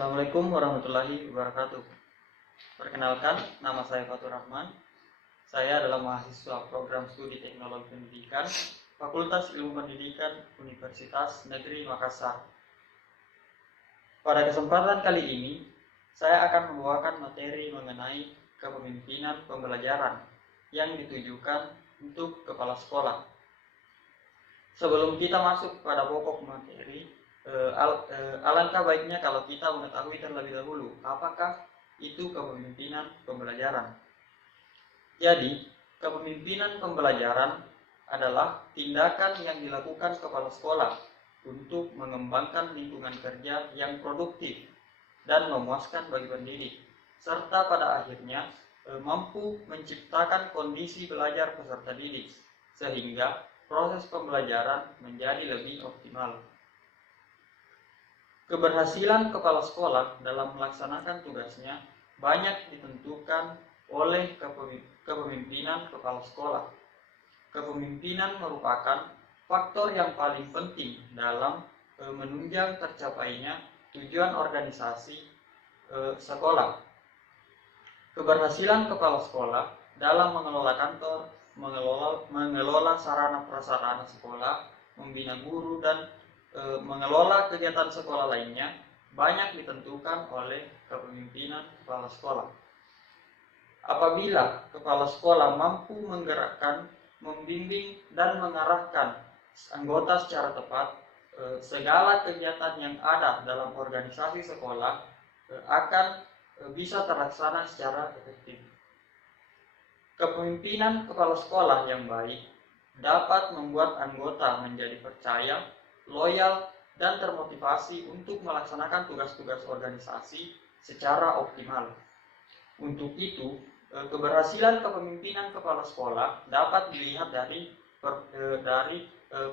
Assalamualaikum warahmatullahi wabarakatuh. Perkenalkan, nama saya Fatur Rahman. Saya adalah mahasiswa program studi teknologi pendidikan Fakultas Ilmu Pendidikan Universitas Negeri Makassar. Pada kesempatan kali ini, saya akan membawakan materi mengenai kepemimpinan pembelajaran yang ditujukan untuk kepala sekolah. Sebelum kita masuk pada pokok materi, alangkah baiknya kalau kita mengetahui terlebih dahulu apakah itu kepemimpinan pembelajaran. Jadi, kepemimpinan pembelajaran adalah tindakan yang dilakukan kepala sekolah untuk mengembangkan lingkungan kerja yang produktif dan memuaskan bagi pendidik, serta pada akhirnya mampu menciptakan kondisi belajar peserta didik sehingga proses pembelajaran menjadi lebih optimal. Keberhasilan kepala sekolah dalam melaksanakan tugasnya banyak ditentukan oleh kepemimpinan kepala sekolah. Kepemimpinan merupakan faktor yang paling penting dalam menunjang tercapainya tujuan organisasi sekolah. Keberhasilan kepala sekolah dalam mengelola kantor, mengelola sarana prasarana sekolah, membina guru, dan mengelola kegiatan sekolah lainnya banyak ditentukan oleh kepemimpinan kepala sekolah. Apabila kepala sekolah mampu menggerakkan, membimbing, dan mengarahkan anggota secara tepat, segala kegiatan yang ada dalam organisasi sekolah akan bisa terlaksana secara efektif. Kepemimpinan kepala sekolah yang baik dapat membuat anggota menjadi percaya, loyal, dan termotivasi untuk melaksanakan tugas-tugas organisasi secara optimal. Untuk itu, keberhasilan kepemimpinan kepala sekolah dapat dilihat dari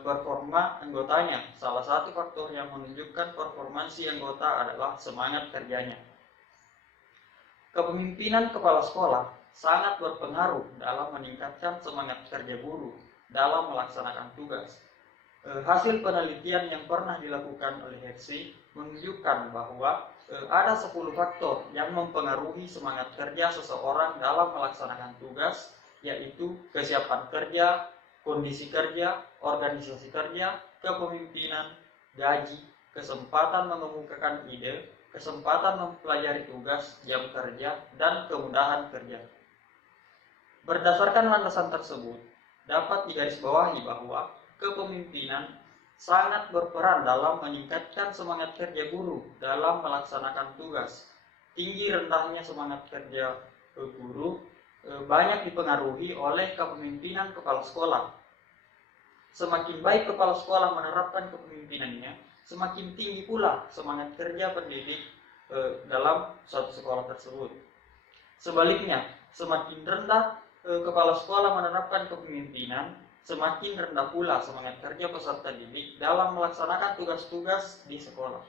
performa anggotanya. Salah satu faktor yang menunjukkan performansi anggota adalah semangat kerjanya. Kepemimpinan kepala sekolah sangat berpengaruh dalam meningkatkan semangat kerja guru dalam melaksanakan tugas. Hasil penelitian yang pernah dilakukan oleh HEPSI menunjukkan bahwa ada 10 faktor yang mempengaruhi semangat kerja seseorang dalam melaksanakan tugas, yaitu kesiapan kerja, kondisi kerja, organisasi kerja, kepemimpinan, gaji, kesempatan mengemukakan ide, kesempatan mempelajari tugas, jam kerja, dan kemudahan kerja. Berdasarkan landasan tersebut, dapat digarisbawahi bahwa kepemimpinan sangat berperan dalam meningkatkan semangat kerja guru dalam melaksanakan tugas. Tinggi rendahnya semangat kerja guru banyak dipengaruhi oleh kepemimpinan kepala sekolah. Semakin baik kepala sekolah menerapkan kepemimpinannya, semakin tinggi pula semangat kerja pendidik dalam suatu sekolah tersebut. Sebaliknya, semakin rendah kepala sekolah menerapkan kepemimpinan, semakin rendah pula semangat kerja peserta didik dalam melaksanakan tugas-tugas di sekolah.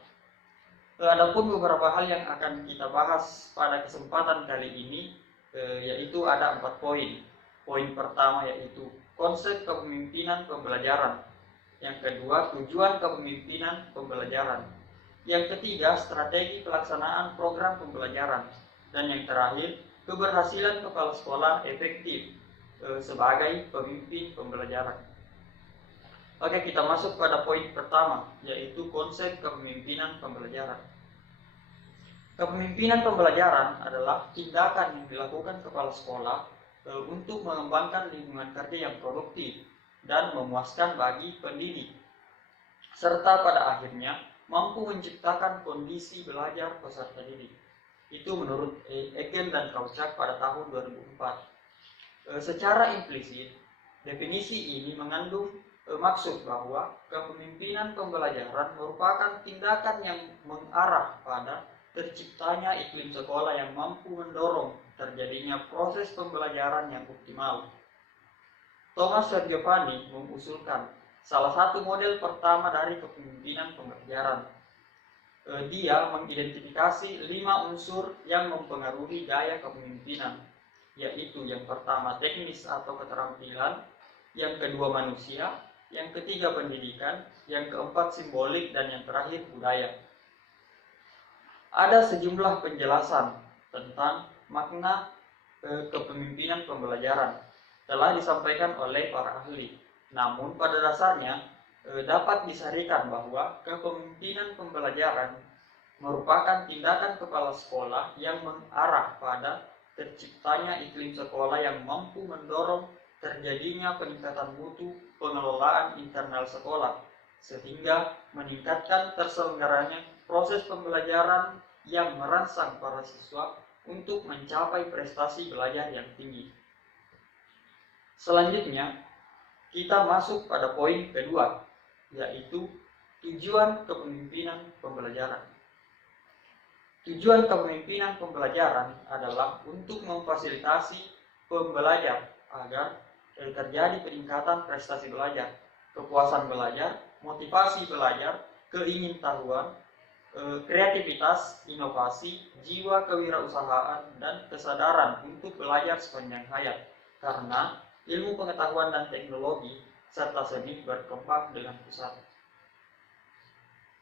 Adapun beberapa hal yang akan kita bahas pada kesempatan kali ini, yaitu ada 4 poin. Poin pertama yaitu konsep kepemimpinan pembelajaran. Yang kedua, tujuan kepemimpinan pembelajaran. Yang ketiga, strategi pelaksanaan program pembelajaran. Dan yang terakhir, keberhasilan kepala sekolah efektif sebagai pemimpin pembelajaran. Oke, kita masuk pada poin pertama, yaitu konsep kepemimpinan pembelajaran. Kepemimpinan pembelajaran adalah tindakan yang dilakukan kepala sekolah untuk mengembangkan lingkungan kerja yang produktif dan memuaskan bagi pendidik, serta pada akhirnya mampu menciptakan kondisi belajar peserta didik. Itu menurut Egen dan Kauchak pada tahun 2004. Secara implisit, definisi ini mengandung maksud bahwa kepemimpinan pembelajaran merupakan tindakan yang mengarah pada terciptanya iklim sekolah yang mampu mendorong terjadinya proses pembelajaran yang optimal. Thomas Vergiovani mengusulkan salah satu model pertama dari kepemimpinan pembelajaran. Dia mengidentifikasi 5 unsur yang mempengaruhi gaya kepemimpinan, yaitu yang pertama teknis atau keterampilan, yang kedua manusia, yang ketiga pendidikan, yang keempat simbolik, dan yang terakhir budaya. Ada sejumlah penjelasan tentang makna kepemimpinan pembelajaran telah disampaikan oleh para ahli. Namun pada dasarnya dapat disahkan bahwa kepemimpinan pembelajaran merupakan tindakan kepala sekolah yang mengarah pada terciptanya iklim sekolah yang mampu mendorong terjadinya peningkatan mutu pengelolaan internal sekolah, sehingga meningkatkan terselenggaranya proses pembelajaran yang merangsang para siswa untuk mencapai prestasi belajar yang tinggi. Selanjutnya, kita masuk pada poin kedua, yaitu tujuan kepemimpinan pembelajaran. Tujuan kepemimpinan pembelajaran adalah untuk memfasilitasi pembelajar agar terjadi peningkatan prestasi belajar, kepuasan belajar, motivasi belajar, keingintahuan, kreativitas, inovasi, jiwa kewirausahaan, dan kesadaran untuk belajar sepanjang hayat. Karena ilmu pengetahuan dan teknologi serta seni berkembang dengan pesat.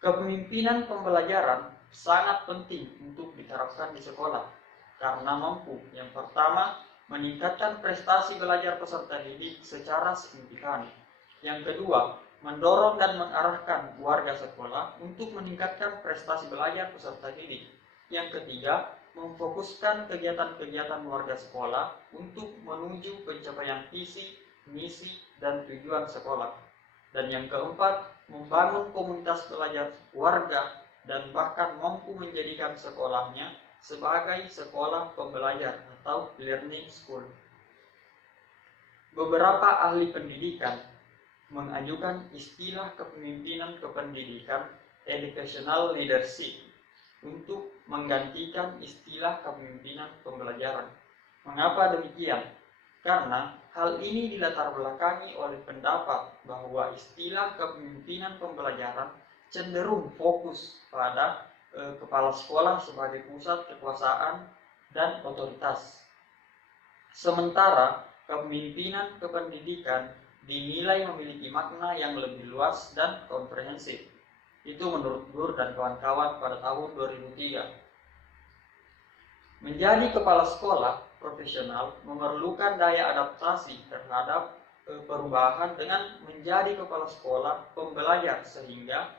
Kepemimpinan pembelajaran sangat penting untuk diterapkan di sekolah karena mampu, yang pertama, meningkatkan prestasi belajar peserta didik secara signifikan. Yang kedua, mendorong dan mengarahkan warga sekolah untuk meningkatkan prestasi belajar peserta didik. Yang ketiga, memfokuskan kegiatan-kegiatan warga sekolah untuk menuju pencapaian visi, misi, dan tujuan sekolah. Dan yang keempat, membangun komunitas belajar warga dan bahkan mampu menjadikan sekolahnya sebagai sekolah pembelajar atau learning school. Beberapa ahli pendidikan mengajukan istilah kepemimpinan kependidikan educational leadership untuk menggantikan istilah kepemimpinan pembelajaran. Mengapa demikian? Karena hal ini dilatar belakangi oleh pendapat bahwa istilah kepemimpinan pembelajaran cenderung fokus pada kepala sekolah sebagai pusat kekuasaan dan otoritas. Sementara kepemimpinan kependidikan dinilai memiliki makna yang lebih luas dan komprehensif. Itu menurut Gur dan kawan-kawan pada tahun 2003. Menjadi kepala sekolah profesional memerlukan daya adaptasi terhadap perubahan dengan menjadi kepala sekolah pembelajar, sehingga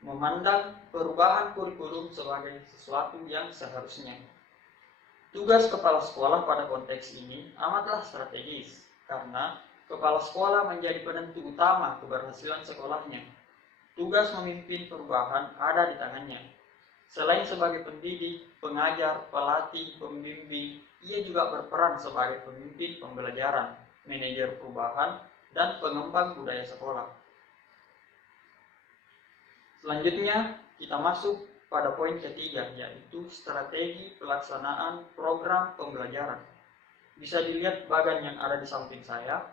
memandang perubahan kurikulum sebagai sesuatu yang seharusnya. Tugas kepala sekolah pada konteks ini amatlah strategis, karena kepala sekolah menjadi penentu utama keberhasilan sekolahnya. Tugas memimpin perubahan ada di tangannya. Selain sebagai pendidik, pengajar, pelatih, pembimbing, ia juga berperan sebagai pemimpin pembelajaran, manajer perubahan, dan pengembang budaya sekolah. Selanjutnya, kita masuk pada poin ketiga, yaitu strategi pelaksanaan program pembelajaran. Bisa dilihat bagan yang ada di samping saya.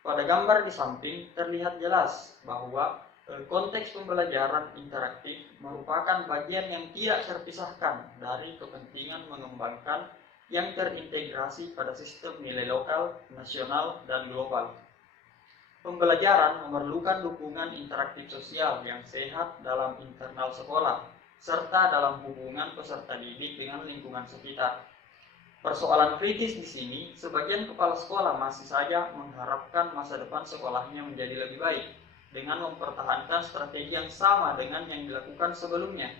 Pada gambar di samping terlihat jelas bahwa konteks pembelajaran interaktif merupakan bagian yang tidak terpisahkan dari kepentingan mengembangkan yang terintegrasi pada sistem nilai lokal, nasional, dan global. Pembelajaran memerlukan dukungan interaktif sosial yang sehat dalam internal sekolah, serta dalam hubungan peserta didik dengan lingkungan sekitar. Persoalan kritis di sini, sebagian kepala sekolah masih saja mengharapkan masa depan sekolahnya menjadi lebih baik dengan mempertahankan strategi yang sama dengan yang dilakukan sebelumnya.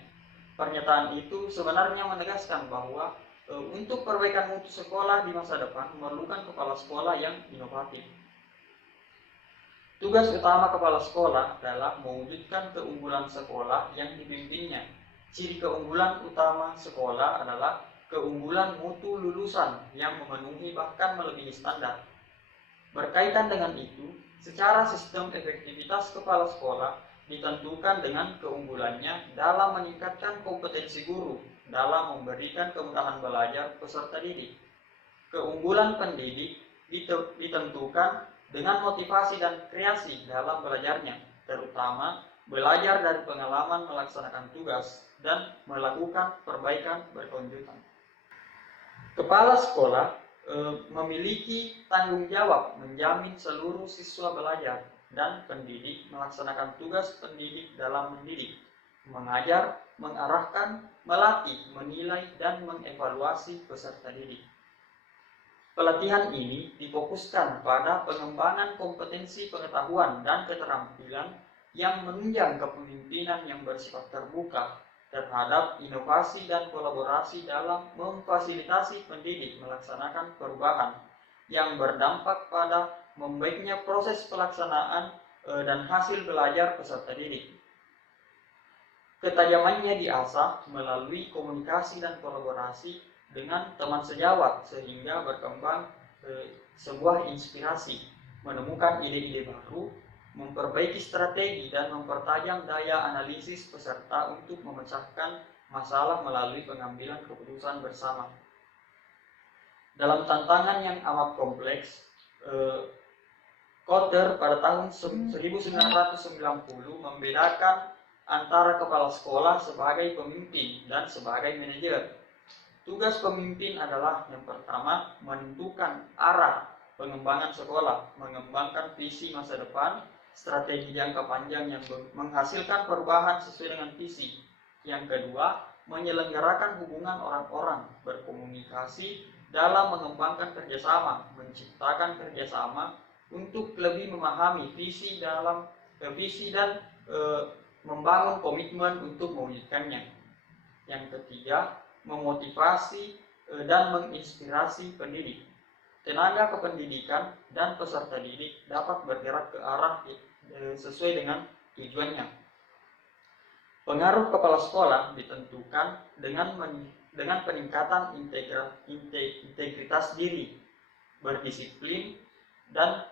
Pernyataan itu sebenarnya menegaskan bahwa untuk perbaikan mutu sekolah di masa depan memerlukan kepala sekolah yang inovatif. Tugas utama kepala sekolah adalah mewujudkan keunggulan sekolah yang dipimpinnya. Ciri keunggulan utama sekolah adalah keunggulan mutu lulusan yang memenuhi bahkan melebihi standar. Berkaitan dengan itu, secara sistem efektivitas kepala sekolah ditentukan dengan keunggulannya dalam meningkatkan kompetensi guru dalam memberikan kemudahan belajar peserta didik. Keunggulan pendidik ditentukan dengan motivasi dan kreasi dalam belajarnya, terutama belajar dari pengalaman melaksanakan tugas dan melakukan perbaikan berkelanjutan. Kepala sekolah memiliki tanggung jawab menjamin seluruh siswa belajar dan pendidik melaksanakan tugas pendidik dalam mendidik. mengajar, mengarahkan, melatih, menilai, dan mengevaluasi peserta didik. Pelatihan ini difokuskan pada pengembangan kompetensi pengetahuan dan keterampilan yang menunjang kepemimpinan yang bersifat terbuka terhadap inovasi dan kolaborasi dalam memfasilitasi pendidik melaksanakan perubahan yang berdampak pada membaiknya proses pelaksanaan dan hasil belajar peserta didik. Ketajamannya diasah melalui komunikasi dan kolaborasi dengan teman sejawat sehingga berkembang sebuah inspirasi, menemukan ide-ide baru, memperbaiki strategi dan mempertajam daya analisis peserta untuk memecahkan masalah melalui pengambilan keputusan bersama. Dalam tantangan yang amat kompleks, Kotter pada tahun 1990 membedakan antara kepala sekolah sebagai pemimpin dan sebagai manajer. Tugas pemimpin adalah yang pertama menentukan arah pengembangan sekolah, mengembangkan visi masa depan, strategi jangka panjang yang menghasilkan perubahan sesuai dengan visi. Yang kedua, menyelenggarakan hubungan orang-orang, berkomunikasi dalam mengembangkan kerjasama, menciptakan kerjasama untuk lebih memahami visi dan membangun komitmen untuk mewujudkannya. Yang ketiga, memotivasi dan menginspirasi pendidik. Tenaga kependidikan dan peserta didik dapat bergerak ke arah sesuai dengan tujuannya. Pengaruh kepala sekolah ditentukan dengan peningkatan integritas diri, berdisiplin, dan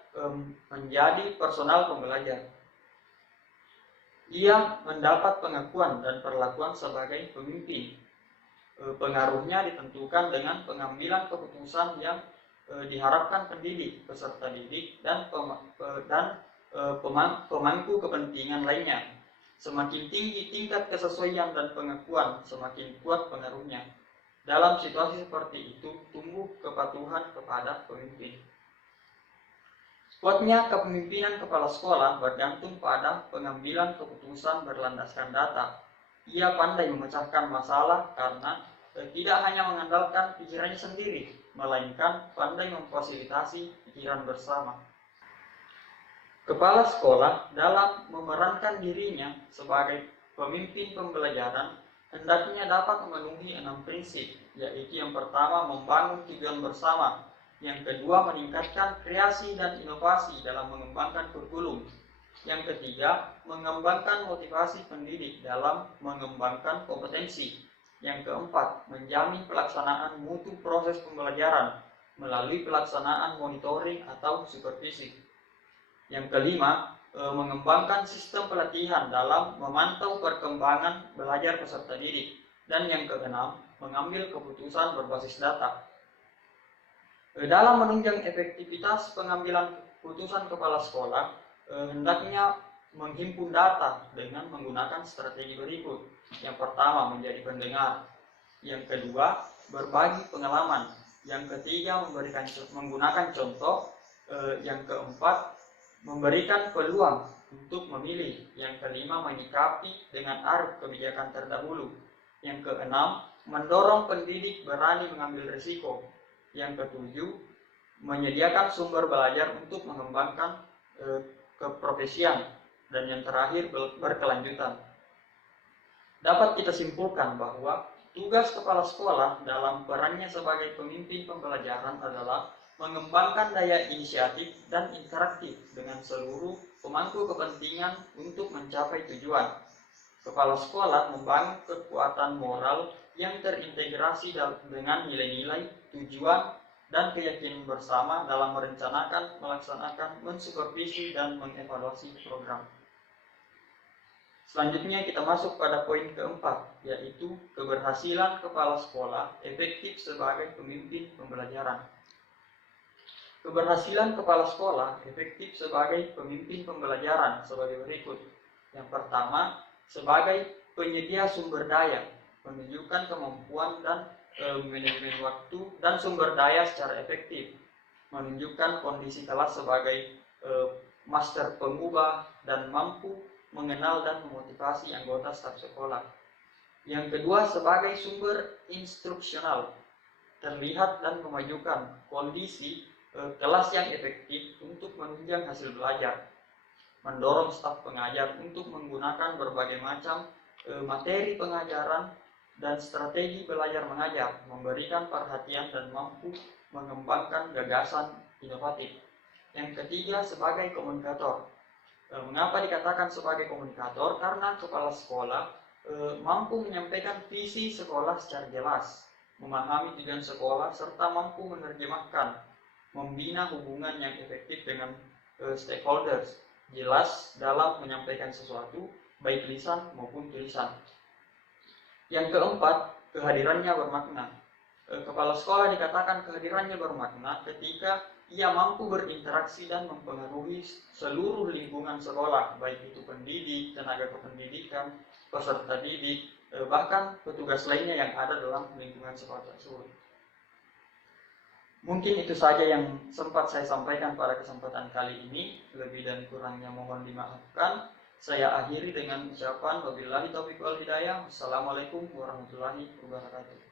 menjadi personal pembelajar. Ia mendapat pengakuan dan perlakuan sebagai pemimpin. Pengaruhnya ditentukan dengan pengambilan keputusan yang diharapkan pendidik, peserta didik, dan pemangku kepentingan lainnya. Semakin tinggi tingkat kesesuaian dan pengakuan, semakin kuat pengaruhnya. Dalam situasi seperti itu, tumbuh kepatuhan kepada pemimpin. Kuatnya kepemimpinan kepala sekolah bergantung pada pengambilan keputusan berlandaskan data. Ia pandai memecahkan masalah karena tidak hanya mengandalkan pikirannya sendiri, melainkan pandai memfasilitasi pikiran bersama. Kepala sekolah dalam memerankan dirinya sebagai pemimpin pembelajaran hendaknya dapat memenuhi 6 prinsip, yaitu yang pertama membangun tujuan bersama, yang kedua meningkatkan kreasi dan inovasi dalam mengembangkan kurikulum, yang ketiga mengembangkan motivasi pendidik dalam mengembangkan kompetensi, yang keempat menjamin pelaksanaan mutu proses pembelajaran melalui pelaksanaan monitoring atau supervisi, yang kelima mengembangkan sistem pelatihan dalam memantau perkembangan belajar peserta didik, dan yang keenam mengambil keputusan berbasis data. Dalam menunjang efektivitas pengambilan keputusan kepala sekolah, hendaknya menghimpun data dengan menggunakan strategi berikut. Yang pertama, menjadi pendengar. Yang kedua, berbagi pengalaman. Yang ketiga, menggunakan contoh. Yang keempat, memberikan peluang untuk memilih. Yang kelima, menyikapi dengan arif kebijakan terdahulu. Yang keenam, mendorong pendidik berani mengambil risiko. Yang ketujuh, menyediakan sumber belajar untuk mengembangkan keprofesian. Dan yang terakhir, berkelanjutan. Dapat kita simpulkan bahwa tugas kepala sekolah dalam perannya sebagai pemimpin pembelajaran adalah mengembangkan daya inisiatif dan interaktif dengan seluruh pemangku kepentingan untuk mencapai tujuan. Kepala sekolah membangun kekuatan moral yang terintegrasi dengan nilai-nilai, tujuan, dan keyakinan bersama dalam merencanakan, melaksanakan, mensupervisi, dan mengevaluasi program. Selanjutnya kita masuk pada poin keempat, yaitu keberhasilan kepala sekolah efektif sebagai pemimpin pembelajaran. Keberhasilan kepala sekolah efektif sebagai pemimpin pembelajaran sebagai berikut. Yang pertama, sebagai penyedia sumber daya, menunjukkan kemampuan dan manajemen waktu dan sumber daya secara efektif, menunjukkan kondisi kelas sebagai master pengubah dan mampu mengenal dan memotivasi anggota staf sekolah. Yang kedua, sebagai sumber instruksional, terlihat dan memajukan kondisi kelas yang efektif untuk menunjang hasil belajar, mendorong staf pengajar untuk menggunakan berbagai macam materi pengajaran dan strategi belajar mengajar, memberikan perhatian dan mampu mengembangkan gagasan inovatif. Yang ketiga, sebagai komunikator. Mengapa dikatakan sebagai komunikator? Karena kepala sekolah mampu menyampaikan visi sekolah secara jelas, memahami tujuan sekolah, serta mampu menerjemahkan, membina hubungan yang efektif dengan stakeholders, jelas dalam menyampaikan sesuatu, baik lisan maupun tulisan. Yang keempat, kehadirannya bermakna. Kepala sekolah dikatakan kehadirannya bermakna ketika ia mampu berinteraksi dan mempengaruhi seluruh lingkungan sekolah, baik itu pendidik, tenaga kependidikan, peserta didik, bahkan petugas lainnya yang ada dalam lingkungan sekolah tersebut. Mungkin itu saja yang sempat saya sampaikan pada kesempatan kali ini. Lebih dan kurangnya mohon dimaafkan. Saya akhiri dengan ucapan wabillahi taufiq wal hidayah. Wassalamualaikum warahmatullahi wabarakatuh.